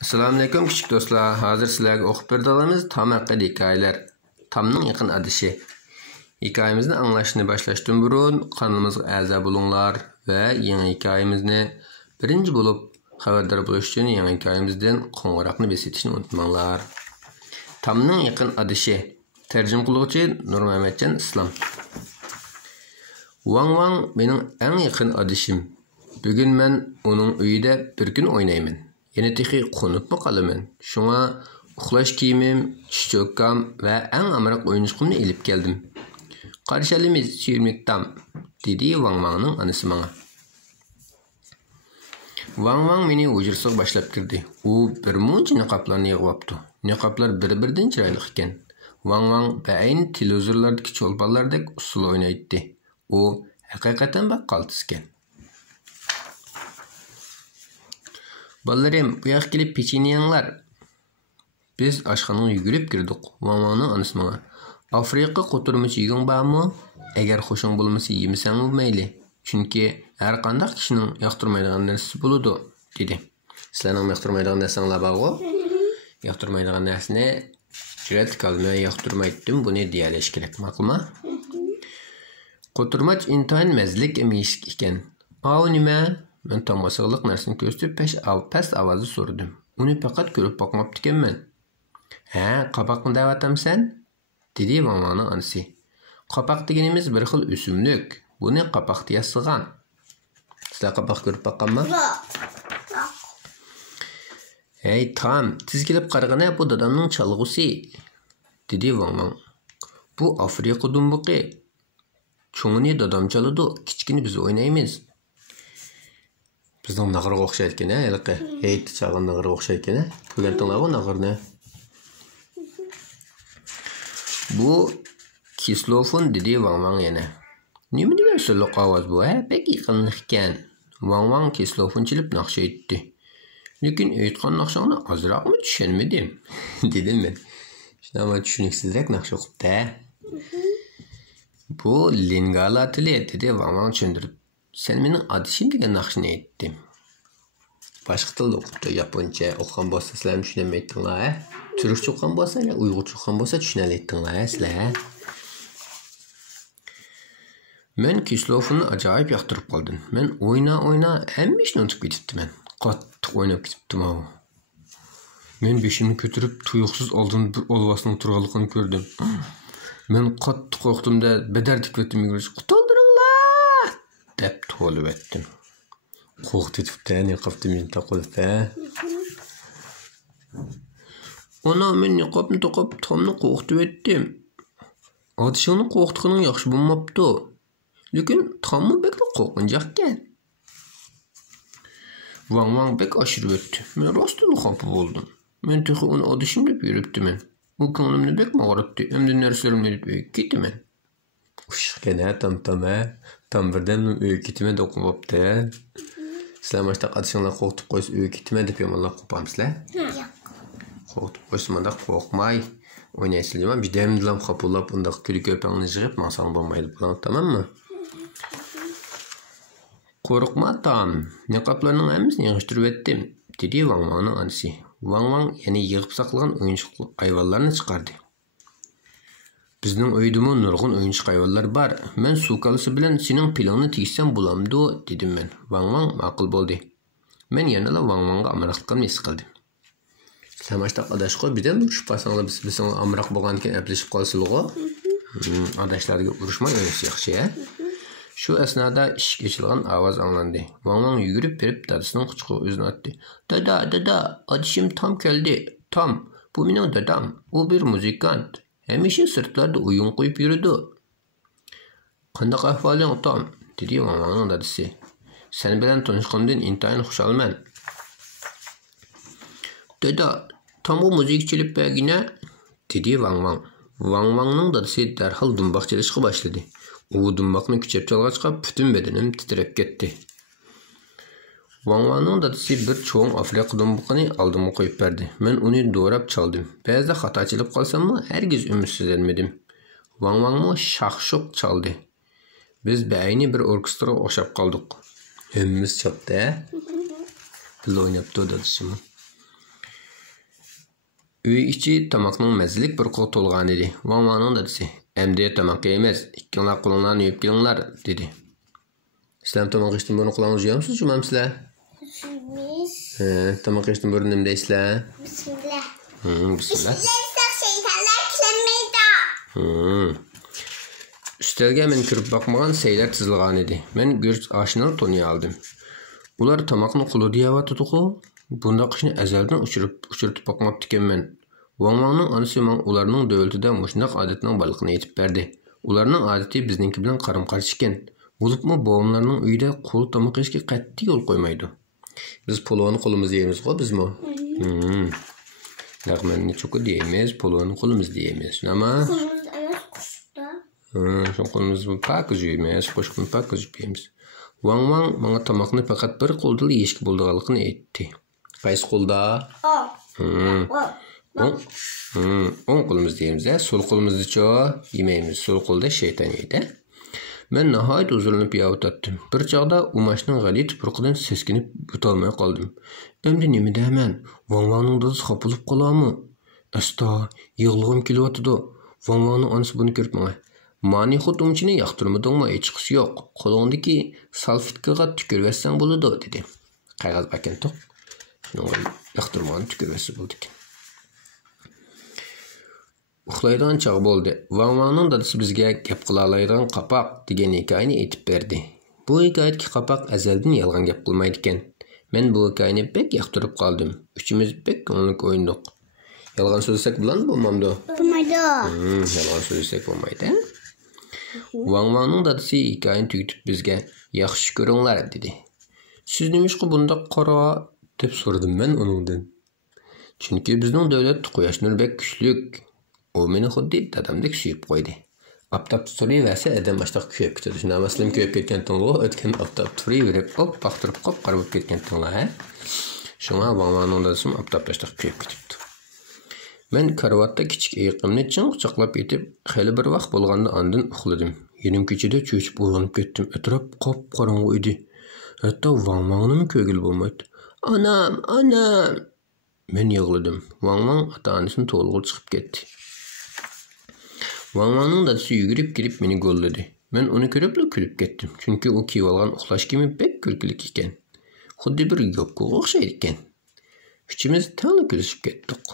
Assalamu alaykum küçük dostlar. Hazır sizlerge okup berdiğimiz Tam hakkında hikayeler. Tamның yakın adışı. Hikayemizni anlaşını başlaştım burun. Kanalımızga a'za bulunlar ve yeni hikayemizni birinci bulup haberdar buluş için yeni hikayemizden qo'ng'iroqni besitishni unutmanglar. Tamның yakın adışı. Tercüm qiluvchi Nurmuhammadjon Islom. Wang Wang mening eng yaqin adışım. Bugün men onun uyida bir gün oynayman. Yine texi qo'nibmi qolaman. Shunga uxlash kiyimim, cho'kkam va eng amroq o'yinchiqimni ilib keldim. Qarshilimiz suyimlik Tam, dedi Wang Wangning anasi menga. Wang Wang meni o'jirsiq boshlab kirdi. U bir muncha niqoblarni yig'ibdi. Niqoblar bir-biridan chiroyli ekan. Wang Wang ba'yn televizorlardagi cho'lponlardek usul o'ynaydi. U haqiqatan baqqaltis ekan. Balalarım, bu yoqqa kelib pecheni yenglar. Biz oshxonaga yugurib kirdik. Wang Wangning anasi menga. Afrika qo'tirmichi yeging bormi? Agar xo'shing bo'lmasa yemasang mayli. Chunki har qanday kishining yoqtirmaydigan narsasi bo'ladi, dedi. Sizlarning yoqtirmaydigan narsanglar bormi? Yoqtirmaydigan narsani jurat kalmay yoqtirmaydim, buni deyalish kerak, ma'qulmi? Qo'tirmach intayin mazlik emishik ekan. A'u nima? Men tamg'asiqliq narsani ko'rsatib past ovozda so'radim. Uni faqat ko'rib boqmabdi ekanman. Ha, qopoqni da'vatamsan? Dedi Wang Wangning anasi. Qopoq deganimiz bir xil o'simlik. Buni qopoqda yasig'an. Sizlar qopoq ko'rib boqqanmi? Hey Tam, tiz kelib qarag'ana, bu dadamning chalg'usi, dedi Wang Wang. Bu Afrika dumbuqi. Cho'ngini dadam chaladi, kichkini biz o'ynaymiz. Bizning nag'irga o'xshaydi ekan, haliqi. Hey, chag'in nag'irga o'xshaydi ekan. Ko'rgantinglarmi nag'irni? Bu kislofon, dedi Wang Wang yana. Nima degan sirliq ovoz bu? Pek yaqin ekan. Wang Wang kislofon chilib naqsha aytdi. Lekin aytgan naqshani ozroqmi tushunmadim, dedim men. Shunday tushuniksizroq naqsha o'qibdi. Bu Lingala tili, dedi Wang Wang tushuntirib. Sen mening adishim degan naqshni aytdim. Boshqa tilda o'qibdi, yaponcha o'qigan bo'lsa sizlar tushunmaytinglar, ha? Turkcha o'qigan bo'lsa, uyg'urcha o'qigan bo'lsa tushunalaytinglar, sizlar. Men kislofonni ajoyib yoqtirib qoldim. Men o'yna hamma ishni unutib ketibdiman. Qattiq o'ynab ketibdim. Men beshimni ko'tarib tuyuqsiz oldin bir olvasning turganligini ko'rdim. Men qattiq qo'rqdimda bedardib ketdim yugurish. Qutuldiringlar deb to'lib etdim. Qo'rqitibdi, niqobni men taqib. Ona men niqobni taqib Tomni qo'rqitib etdim. Odishini qo'rqitganing yaxshi bo'lmabdi. Lekin Tomni bekla qo'rqinjaq ekan. Wang Wang bek oshirib o'tdi. Men rostdan xafa bo'ldim. Men texi uni odishim deb yuribdiman. U ko'nglimni bek og'ritdi. Endi narsalarimni deb ketaman. Ushqana Tam birdan uyga ketaman deb qo'yibdi. Sizlar mana shunaqa adishinglar qo'rqitib qo'ysa uyga ketaman deb yomonlab qo'yamsizlar? Yo'q. Qo'rqitib qo'ysa manda qo'rqmay o'ynaysizlar. Bidamdilam xapolab undaq kulib ko'pangni yig'ib mansang bo'lmaydi. Tamammi? Qo'rqma Tam. Niqoblarning hammasini yig'ishtirib etdim, dedi Wang Wangning anasi. Wang Wang yana yig'ib saqlagan o'yinchiq hayvonlarni chiqardi. Bizning uydimi nurg'un o'yinchiq hayvonlar bor. Men suv kalisi bilan sening pilingni tegsam bo'lamdi, dedim men. Wang Wang ma'qul bo'ldi. Men yana Wang Wangga amroqlikni his qildim. Sizlar mana shunaqa adashqo, bizdan shubhasanglar biz amroq bo'lgandan aplashib qolsizlar. Adashlarga urushmay o'ynash yaxshi, ha? Shu asnoda eshik ochilgan ovoz anglandi. Wang Wang yugurib berib dadasining quchog'iga o'zini otdi. Dada, adishim Tam keldi. Tam, bu mening dadam. U bir muzikant. Hamisha sirtlarda o'yin qo'yib yuradi. Qanday ahvoling Tam? Dedi Wang Wangning dadasi. Sen bilan tanishganimdan intayin xushalman. Dada, Tam bu muzik chalib bergina, dedi Wang Wang. Wang Wangning dadasi darhol dumboq chalishga boshladi. U dumboqni kuchab chalg'achqa butun bedanim titrab ketdi. Wang Wangning dadasi bir cho'ng Afrika dumboqini oldimga qo'yib berdi. Men uni do'rab chaldim. Ba'zida xato chalib qolsammi, hargiz umidsizlanmadim. Wang Wangmo shax-shuq chaldi. Biz ba'yni bir orkestraga o'xshab qoldik. Hammamiz chapda. Biz o'ynabdi dadasimi. Uy içi tamakning mazzilik bir qo'q to'lgan edi. Vangvangning dadasi, "Endi tamakka emas, ikkinglar qo'linglarni yuvib kelinglar" dedi. Sizlar tamak yeyishdan burun qo'linglarni yuvamsiz, yuvamsizlar? Yuvamiz. Tamak yeyishdan burun nima deysizlar? Bismillah. Bismillah. Şeytanlar kilemeydi. Üstelge men kirib bakmagan seyler tizilgan edi. Men gürç aşını to'niy oldim. Ular tamakni qo'lida yeyotidiku. Bundaq ishni azaldan uchirib bakmapti ekanman. Vangvangning onasi men ularning davlatida mushundoq odatning borligini aytib berdi. Ularning odati bizningki bilan qaram-qarshi ekan. Bo'libmi bovimlarning uyida qo'l tamoq yeyishga qat'iy yo'l qo'ymaydi. Biz polvonni qo'limizda yeymiz-ku, bizmi? Laqmanni cho'qi deymiz, polvonni qo'limizda yeymiz. Nima? Şu qo'limizni pakaz yeymiz, qo'shqin pakaz yeymiz. Vangvang menga tamoqni faqat bir qo'lda yeyishga bo'lganligini aytdi. Qaysi qo'lda? O'ng qo'limizda yeymiz, sol qo'limizda-chi yemaymiz. Sol qo'lda shayton yeydi. Men nihoyat uzrlanib yo'tatdim. Bir chog'da umashning g'alit turqidan seskinib o'tolmay qoldim. Endi nima deyman? Vangvangning dadasi xafa bo'lib qolarmi? Asta, yig'lig'im kelyotdi. Vangvangning onasi buni ko'rib menga "Mani xutumchini yoqtirmadingmi? Hech qisi yo'q. Qo'lingdagi salfetkaga tükürversen bo'ladi" dedi. Qog'oz bakantoq. Shuni yoqtirmagani tükürversa bo'ldi ekan. Uxlaydigan chog' bo'ldi. Vangvangning dadasi bizga gap qila oladigan qapoq degan hikoyani aytib berdi. Bu hikoyadagi qapoq azaldan yolg'on gap qilmaydi ekan. Men bu hikoyani bek yoqtirib qoldim. Uchimiz bek ko'ngilli o'ynadik. Yolg'on so'zlasak bo'ladimi, bo'lmaydi? Bo'lmaydi. Yolg'on so'zlasak bo'lmaydi. Vangvangning dadasi hikoyani tugatib bizga "Yaxshi ko'ringlar" dedi. "Siz nimishqa bundaq qora?" deb so'radim men uningdan. Chunki bizning davlat quyosh nuri bek kuchlik. U meni xuddi dadamdek suyib qo'ydi. Aptab turaversa adam boshqa kuyib ketadi. Shuna maslim kuyib ketgan-tinglar, o'tgan aptab turaverib, baqtirib qop-qora bo'lib ketgan-tinglar. Shunga vangvangning dadasi aptab boshqa kuyib ketibdi. Men karvatda kichik iyiqimni chin quchoqlab yetib, xeyli bir vaqt bo'lganda andin uxladim. Yenim kechida cho'chib uyg'onib ketdim. Atrof qop-qorong'u edi. Hatto vangvangni ko'ngil bo'lmaydi. "Anam, anam!" Men yig'ladim. Vangvang ota-onasini to'g'ri chiqib ketdi. Vangvangning dadasi yugurib kelib meni go'lladi. Men uni ko'rib kulib ketdim. Chunki u kiyib olgan uxlash kiyimi bek kulkili ekan. Xuddi bir yopqa o'xshaydi ekan. Uchimiz tangli kulishib ketdik.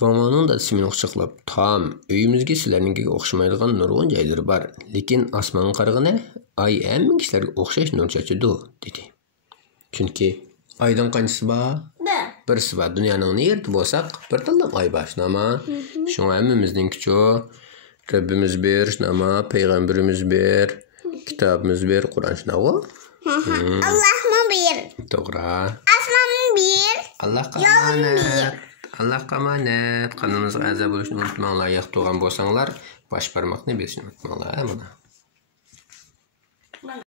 Vangvangning dadasi meni quchoqlab, "Tam, uyimizga sizlarninkiga o'xshamaydigan nurg'un joylari bor, lekin osmonga qaraganda oy hamma kishilarga o'xshash nur sochadi" dedi. Chunki oydan qanchasi bor? Birsi bor. Dunyoning nerda bo'lsak, bir tildan oy bor, shunami? Shunga hammamizning-ku Rabbimiz bir, shunami? Payg'ambarimiz bir, kitobimiz bir, Qur'on shunaqa. Allohmi bir. To'g'ri. Osmon bir. Allohga omonat. Allohga omonat. Qanimizga a'zo bo'lishni unutmanglar. Yo'q tug'an bo'lsanglar, bosh barmoqni berishni unutmanglar. Mana.